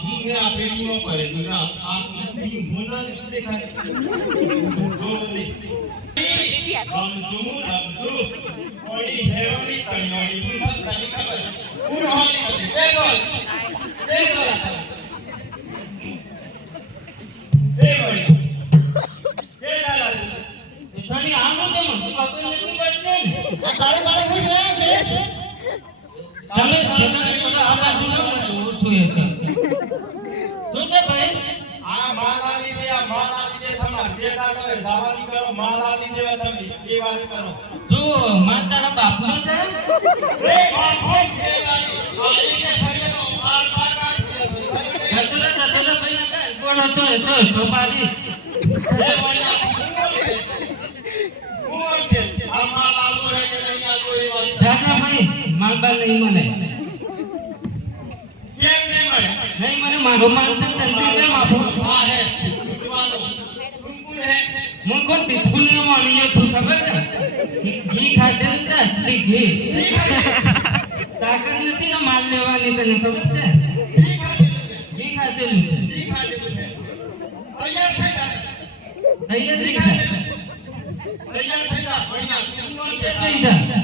मुंगरा पेटी में पड़े दुरा आप अपनी होना लिस्ट देखा जो देखते हम जो हम जो बड़ी हेवरी तैयारी में हम तनी खबर उन हॉली को बेगोल बेगोल बेगोल નથી આવો તમે ખબર નથી પડતી આ તારે મારે હું છે છે તમે તમે કરો આવા હું હું છું એક તું. તે ભાઈ? આ મારા લીધે આ મારા લીધે તમાર જેતા તમે જાવાની કરો મારા લીધે તમે એ વાત કરો. જો માં તારા બાપ નો છે. એ બાપ નો છે વાલી કે શરીરનો પાર પાર કાઢી દે ભાઈ તો તો તો તો પાડી એ વાળી ભાઈ માર બા નહીં મને કેમ નહીં મળે નહીં મને મારો માર તો તંતી કેમ આપો આ હે દુવાનો તું કોણ હે હું કોણ તીથુલ ને માણીએ છું ખબર છે ઘી- ઘી ખાધેલું છે આટલી ઘી તાકાત નથી ને માલ લેવાની તને ખબર છે ઘી ખાધેલું છે તૈયાર થઈ જા તૈયાર થઈ જા તૈયાર થઈ જા ભણ્યા તું આમ છે થઈ જા તૈયાર થઈ જા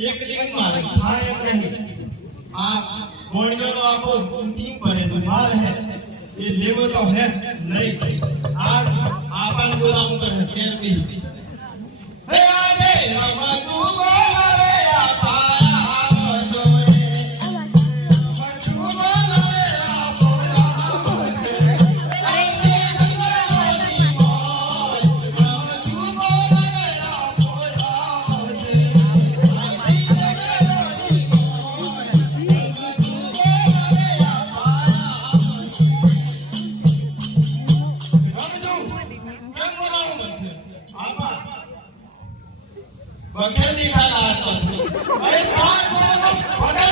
એક દિવસ મારે થાય એમ નહીં આ ગોળીઓ તો આખો ટીમ પડે તો માલ હે એ લેવો તો હે નહીં આ આપણ બોલાવું પડે તેર બી હે આવતો છું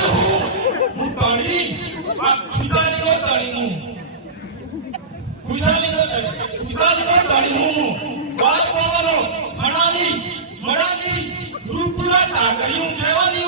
હું હું તણી નો તણી હું ખુશાલી નો તણી ખુશાલી નો કહેવાની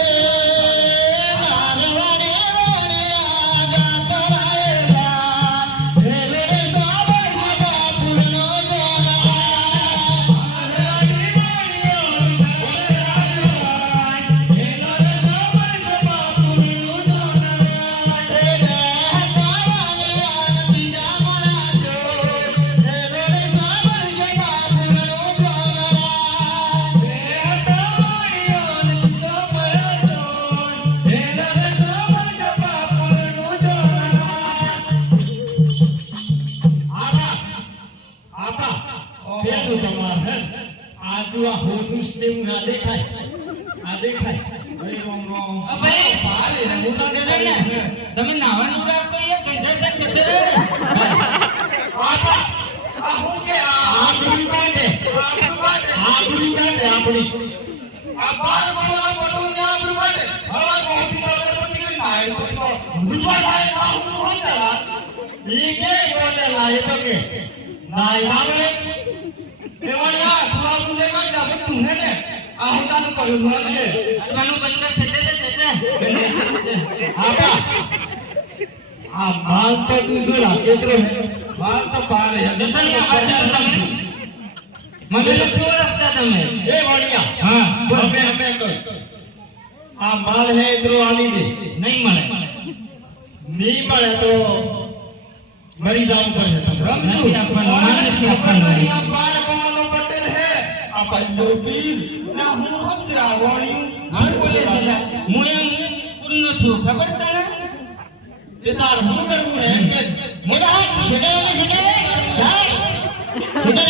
મારું આ હોદું જ તેવું આ દેખાય આ દેખાય અરે રામ રામ અ ભાઈ ભારે હું તો છેડે ને, તમે નાવાનું રાખો એ ગંધર છે છેડે રે. આપા આ હું કે આ આબરૂ કાઢે આબરૂ કાઢે. આબરૂ કાઢે આપણી આ બાર બાવાના પટોળને આબરૂ કાઢે. હવે મોટી અગરબત્તી કરી નાય તો તો રૂપા થાય ના હું સમજાવા. ઈ કે બોલે લાય તો કે નાય નામે એમાં ના તું આબરૂ લે કાઢ જા બધું હે ને આ હું તાનું કર્યું હોય ને અડવાનું બંધ કર છેડે રે, છેડે. ગંધર છે, છેડે. આપા આ માલ તો તું જોલા કેટલો હે માલ તો પાર હે જઠાણી આવાજ ચાલો તમે મને નથી ઓળખતા તમે એ વાણિયા હા બોલ. અમે અમે કઈ આ માલ હે એટલો આલી દે નહીં મળે નહીં મળે તો મરી જવું પડે તમે નથી આ પહેલો બીર ના હું સમજા વળ્યું શું બોલે છે લા? હું એમ પૂર્ણ છું ખબર તને તે તાર હું કરવું હે એમ કે મોટા હાથ છેડે વાલે છેડે જાય છેડે